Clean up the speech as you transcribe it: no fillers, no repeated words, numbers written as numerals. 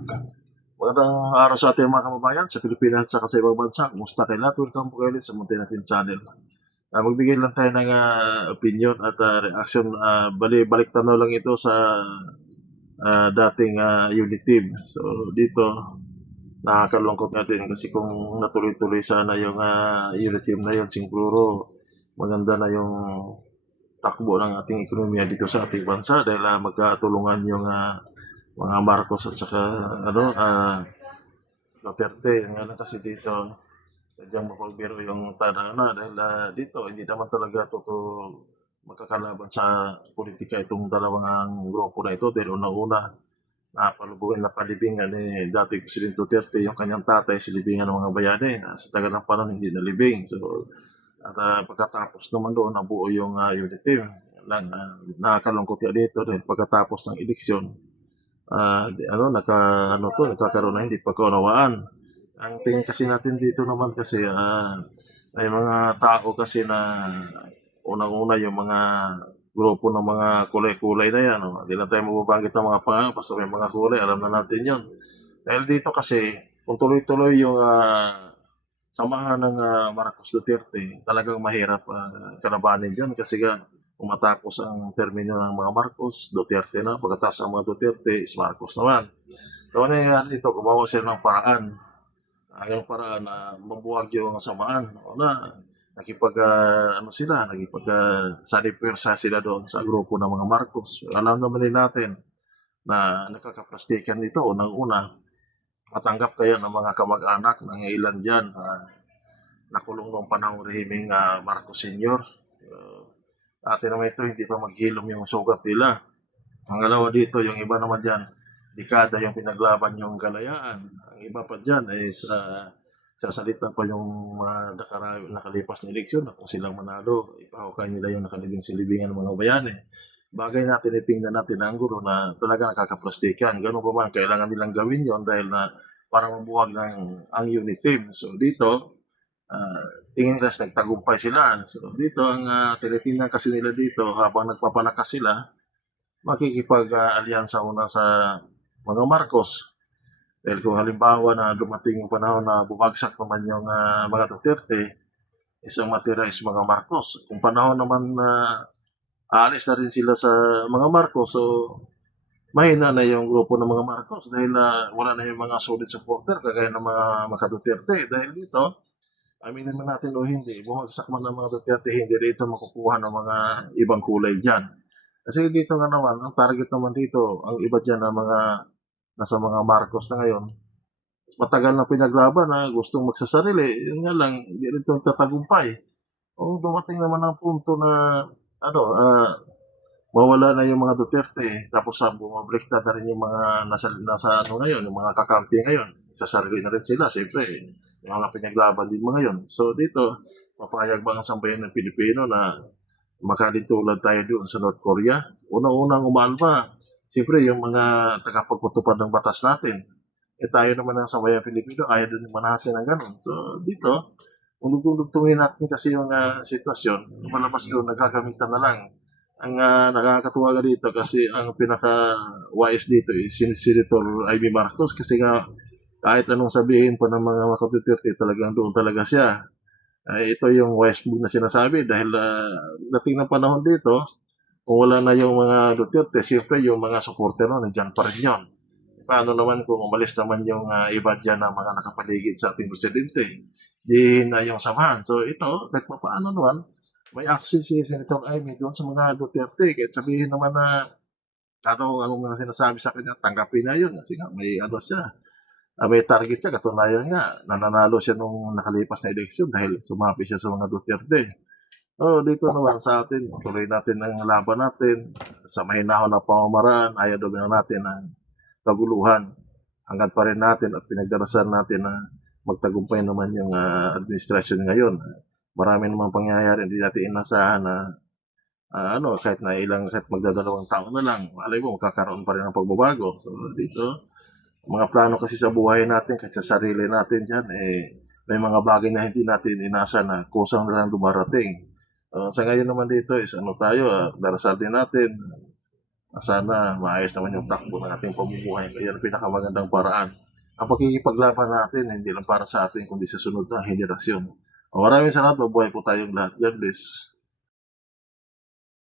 Magandang araw sa ating mga kababayan sa Pilipinas at sa ibang bansa. Kumusta kayo lahat? Welcome po kayo ulit sa munti natin channel. Magbigay lang tayo ng opinion at reaction. Balik tanaw lang ito sa dating unit team. So dito, nakakalungkot natin kasi kung natuloy-tuloy sana yung unit team na yun, siguro maganda na yung takbo ng ating ekonomiya dito sa ating bansa dahil magkatulungan yung mga Marcos at saka Duterte. Nga lang kasi dito, sadyang mapagbiro yung tadhana dahil dito hindi naman talaga totoo magkakalaban sa politika itong dalawang grupo na ito dahil unang-una napalibingan ni dating Presidente Duterte yung kanyang tatay sa libingan ng mga bayani. Sa tagal ng panahon hindi nalibing. So, at pagkatapos naman doon nabuo yung unit team. Nakakalungkot yan dito dahil pagkatapos ng eleksyon, nagkakaroon na hindi pagkaunawaan. Ang tingin kasi natin dito naman kasi may mga tao kasi na unang-una yung mga grupo ng mga kulay-kulay na yan. Hindi na tayo mababanggit ng mga pangalan basta may mga kulay, alam na natin yun. Dahil dito kasi, kung tuloy-tuloy yung samahan ng Marcos Duterte, talagang mahirap kalabanin dyan kasi kung matapos ang termino ng mga Marcos, Duterte na, pagkatapos ang mga Duterte, is Marcos naman. So, ano nangyayari dito? Gumawa sila ng paraan. Yung paraan na mabuwag yung samaan. Nakipag-sanipwersa sila doon sa grupo ng mga Marcos. Alam naman din natin na nakakaplastikan dito. Unang-una, matanggap kayo ng mga kamag-anak ng ilan dyan nakulong noong panahong rehimeng Marcos Sr. Atin naman ito, hindi pa maghilom yung sugat nila. Pangalawa dito, yung iba naman dyan, dekada yung pinaglaban yung kalayaan. Ang iba pa dyan is sasalita pa yung mga nakalipas na eleksyon na kung silang manalo, ipahukay nila yung nakalibing silibingan ng mga bayani. Bagay natin itingnan natin ang gulo na talaga nakakaplastikan. Ganun pa man, kailangan nilang gawin yon dahil na para mabuwag ng ang unit team. So dito, tingin nila nagtagumpay sila. So dito, ang tinitingnan kasi nila dito habang nagpapalakas sila, makikipag-alyansa una sa mga Marcos. Dahil kung halimbawa na dumating yung panahon na bumagsak naman yung mga Duterte, isang matira is mga Marcos. Kung panahon naman na aalis na rin sila sa mga Marcos, so mahina na yung grupo ng mga Marcos dahil wala na yung mga solid supporter kagaya ng mga Duterte. Dahil dito, aminin man natin o hindi, bumagsak man ng mga Duterte, hindi dito makukuha ng mga ibang kulay dyan. Kasi dito nga naman, ang target naman dito, ang iba dyan na nasa mga Marcos na ngayon, matagal na pinaglaban na gustong magsasarili, yun nga lang, hindi rin ito tatagumpay. O dumating naman ang punto na, mawala na yung mga Duterte, tapos bumabaliktad na rin yung mga nasa ngayon, yung mga kakampi ngayon, sasarili na rin sila, siyempre, yung mga pinaglaban din mga yun. So dito, papayag ba ang sambayan ng Pilipino na makaditulad tayo doon sa North Korea? Unang-unang umalma, siyempre yung mga tagapagpatupad ng batas natin. Tayo naman ang sambayan Pilipino, ayaw din naman natin ng ganun. So dito, kung dugtungin natin kasi yung sitwasyon, malabas doon, nagagamitan na lang. Ang nakakatuwa nga dito kasi ang pinaka-wise dito is Senator Amy Marcos kasi nga kahit anong sabihin pa ng mga Duterte, talagang doon talaga siya. Ito yung wise move na sinasabi dahil dating ng panahon dito, kung wala na yung mga Duterte, siyempre yung mga supporter na nandiyan pa rin yun. Paano naman kung umalis naman yung iba dyan na mga nakapaligid sa ating presidente? Di na yung samahan. So ito, kahit paano naman, may access si Senator Amy doon sa mga Duterte. Kahit sabihin naman na anong mga sinasabi sa kanya, tanggapin na yun. Kasi nga may siya. May target siya, katunayan nga, nananalo siya nung nakalipas na eleksyon dahil sumapi siya sa mga Duterte. Dito naman sa atin, tuloy natin ang laban natin sa mahinahon na pamamaraan, ayaw doon natin ang kaguluhan. Hanggang pa rin natin at pinagdarasan natin na magtagumpay naman yung administrasyon ngayon. Marami naman pangyayari, hindi natin inasahan na kahit magdadalawang taon na lang, malay mo, magkakaroon pa rin ng pagbabago. So dito, mga plano kasi sa buhay natin, kahit sa sarili natin dyan, may mga bagay na hindi natin inasa na kusang na lang dumarating. Sa ngayon naman dito is tayo, darasal din natin, Sana maayos naman yung takbo ng ating pamumuhay. Yan ang pinakamagandang paraan. Ang pakikipaglaban natin hindi lang para sa atin kundi sa sunod na henerasyon. Maraming salamat, mabuhay po tayong lahat. God bless.